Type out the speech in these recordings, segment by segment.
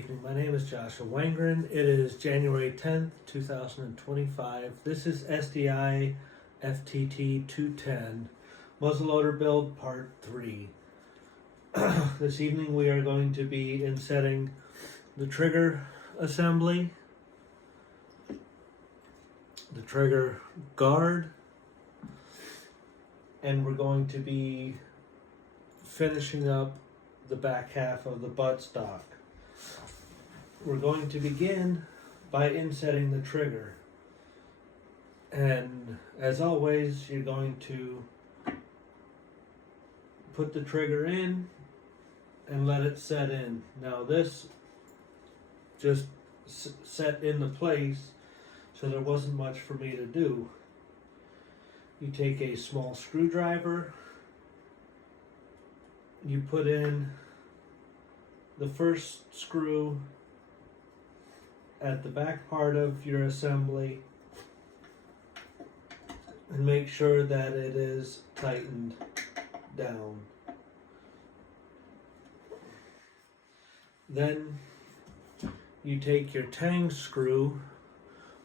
evening. My name is Joshua Wangren. It is January 10th, 2025. This is SDI FTT 210 Muzzleloader build part 3. This evening we are going to be insetting the trigger assembly, the trigger guard, and we're going to be finishing up the back half of the buttstock. We're going to begin by insetting the trigger, and as always you're going to put the trigger in and let it set in. Now this just set into place, so there wasn't much for me to do. You take a small screwdriver, you put in the first screw at the back part of your assembly and make sure that it is tightened down. Then you take your tang screw,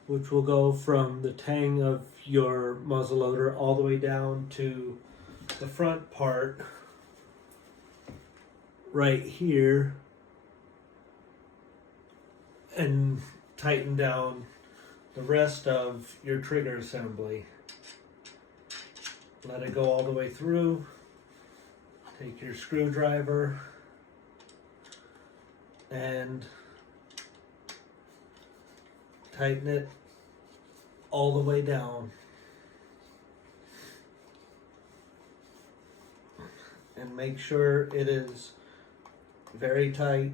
which will go from the tang of your muzzleloader all the way down to the front part right here, and tighten down the rest of your trigger assembly. Let it go all the way through. Take your screwdriver and tighten it all the way down. And make sure it is very tight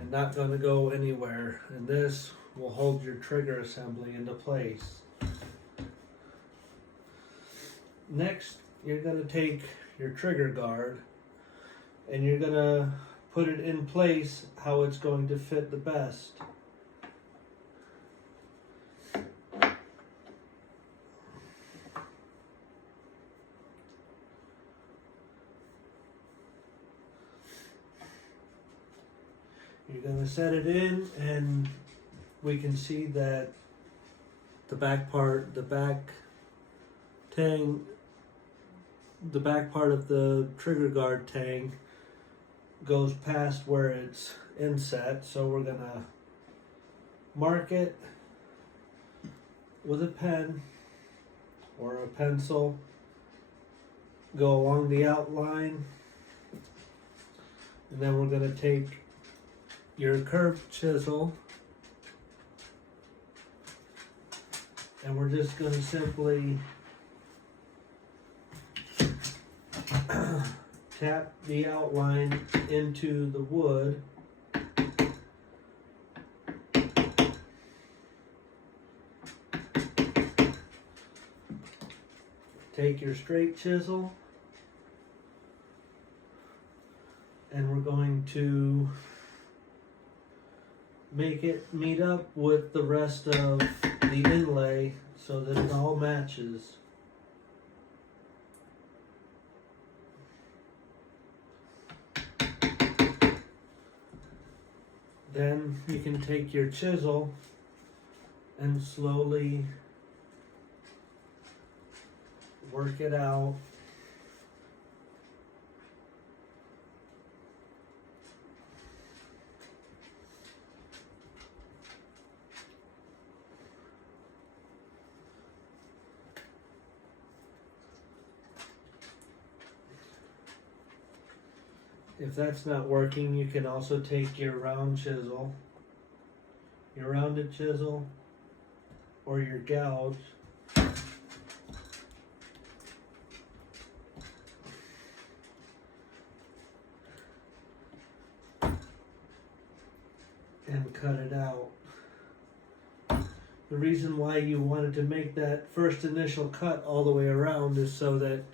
and not going to go anywhere, and this will hold your trigger assembly into place. Next, you're going to take your trigger guard and you're going to put it in place how it's going to fit the best. You're going to set it in, and we can see that the back part of the trigger guard tang goes past where it's inset, so we're going to mark it with a pen or a pencil, go along the outline, and then we're going to take your curved chisel and we're just going to simply tap the outline into the wood. Take your straight chisel and we're going to make it meet up with the rest of the inlay so that it all matches. Then you can take your chisel and slowly work it out. If that's not working, you can also take your rounded chisel, or your gouge, and cut it out. The reason why you wanted to make that first initial cut all the way around is so that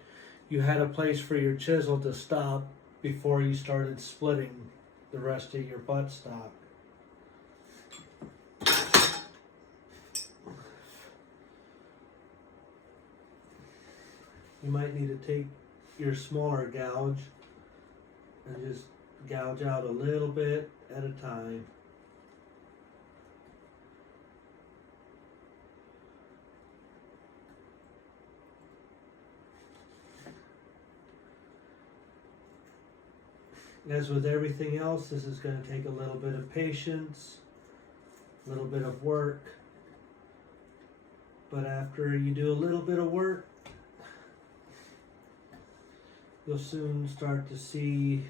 you had a place for your chisel to stop before you started splitting the rest of your buttstock. You might need to take your smaller gouge and just gouge out a little bit at a time. As with everything else, this is going to take a little bit of patience, a little bit of work. But after you do a little bit of work, you'll soon start to see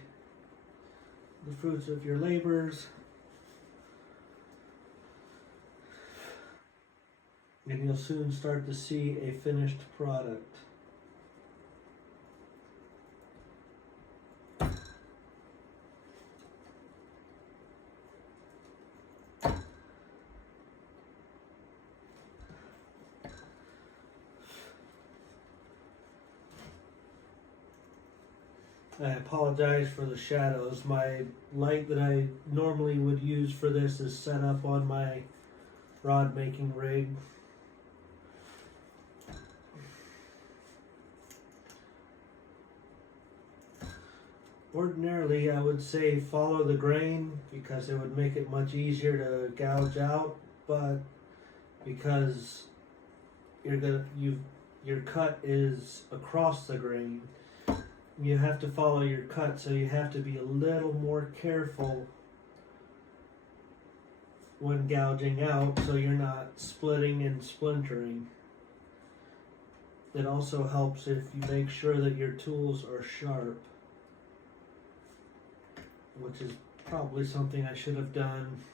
the fruits of your labors. And you'll soon start to see a finished product. I apologize for the shadows. My light that I normally would use for this is set up on my rod making rig. Ordinarily, I would say follow the grain because it would make it much easier to gouge out, but because your cut is across the grain, you have to follow your cut, so you have to be a little more careful when gouging out so you're not splitting and splintering. It also helps if you make sure that your tools are sharp, which is probably something I should have done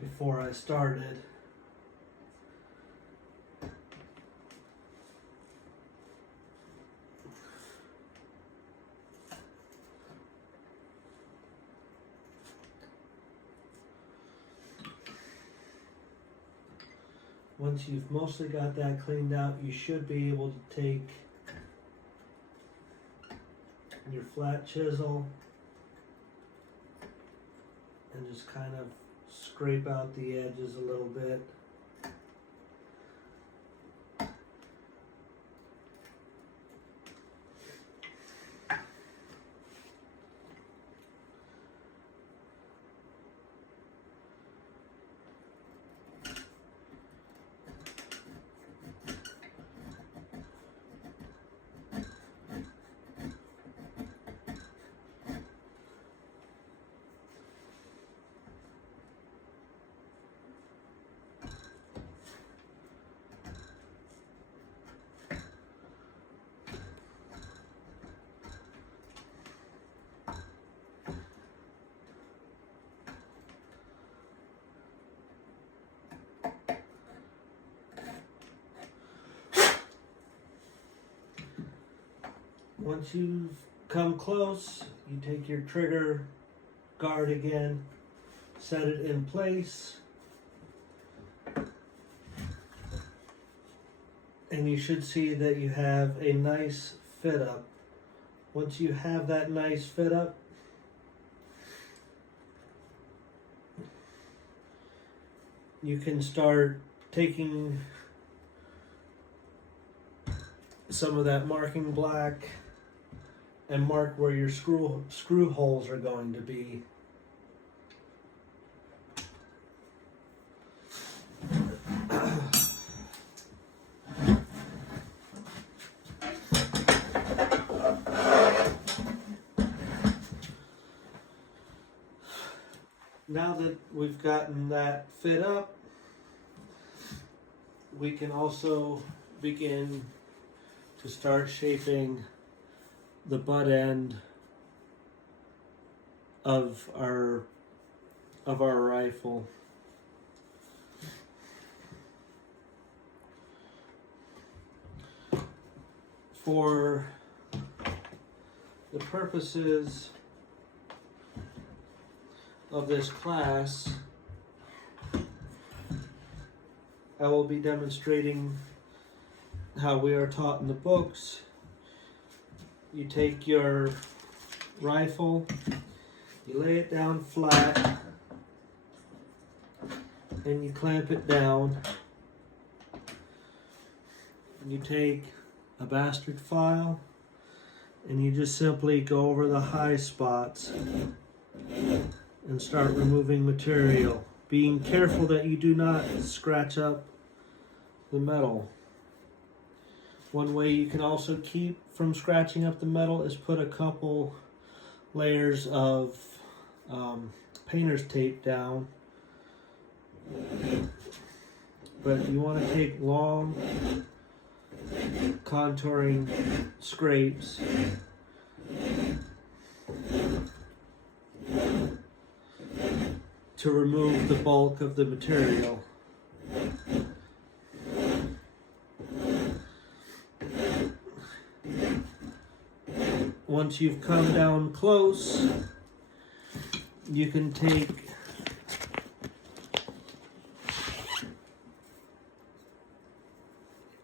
before I started. Once you've mostly got that cleaned out, you should be able to take your flat chisel and just kind of scrape out the edges a little bit. Once you've come close, you take your trigger guard again, set it in place, and you should see that you have a nice fit up. Once you have that nice fit up, you can start taking some of that marking black and mark where your screw holes are going to be. Now that we've gotten that fit up, we can also begin to start shaping the butt end of our rifle. For the purposes of this class, I will be demonstrating how we are taught in the books. You take your rifle, you lay it down flat, and you clamp it down. And you take a bastard file And you just simply go over the high spots and start removing material, being careful that you do not scratch up the metal. One way you can also keep from scratching up the metal is put a couple layers of painter's tape down. But you want to take long contouring scrapes to remove the bulk of the material. Once you've come down close, you can take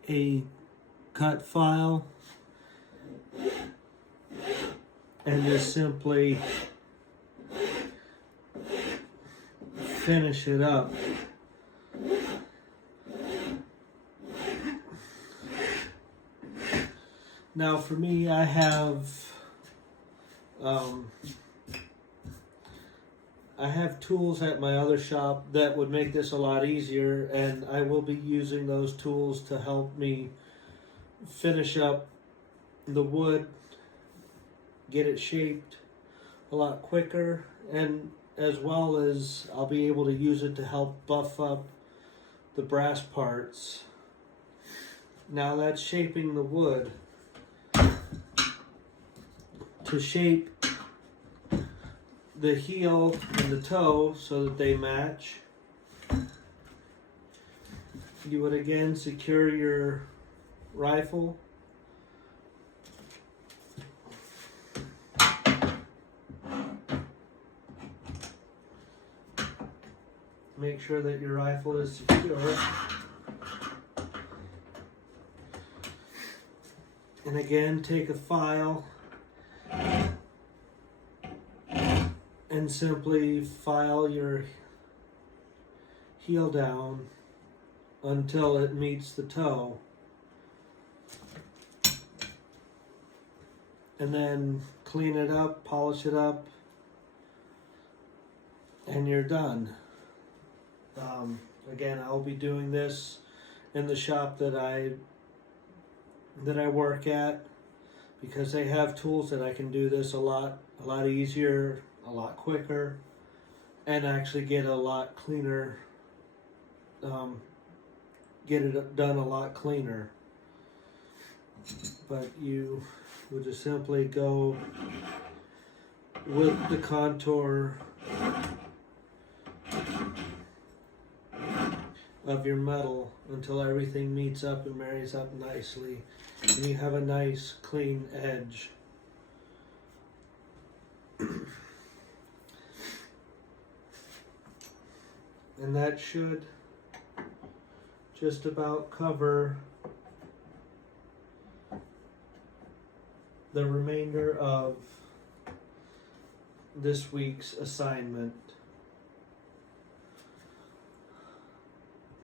a cut file and just simply finish it up. Now for me, I have tools at my other shop that would make this a lot easier, and I will be using those tools to help me finish up the wood, get it shaped a lot quicker, and as well as I'll be able to use it to help buff up the brass parts. Now that's shaping the wood. To shape the heel and the toe so that they match, you would again secure your rifle. Make sure that your rifle is secure. And again, take a file and simply file your heel down until it meets the toe. And then clean it up, polish it up, and you're done. Again, I'll be doing this in the shop that I work at, because they have tools that I can do this a lot easier, a lot quicker, and actually get a lot cleaner, get it done a lot cleaner. But you would just simply go with the contour of your metal until everything meets up and marries up nicely, and you have a nice clean edge. And that should just about cover the remainder of this week's assignment.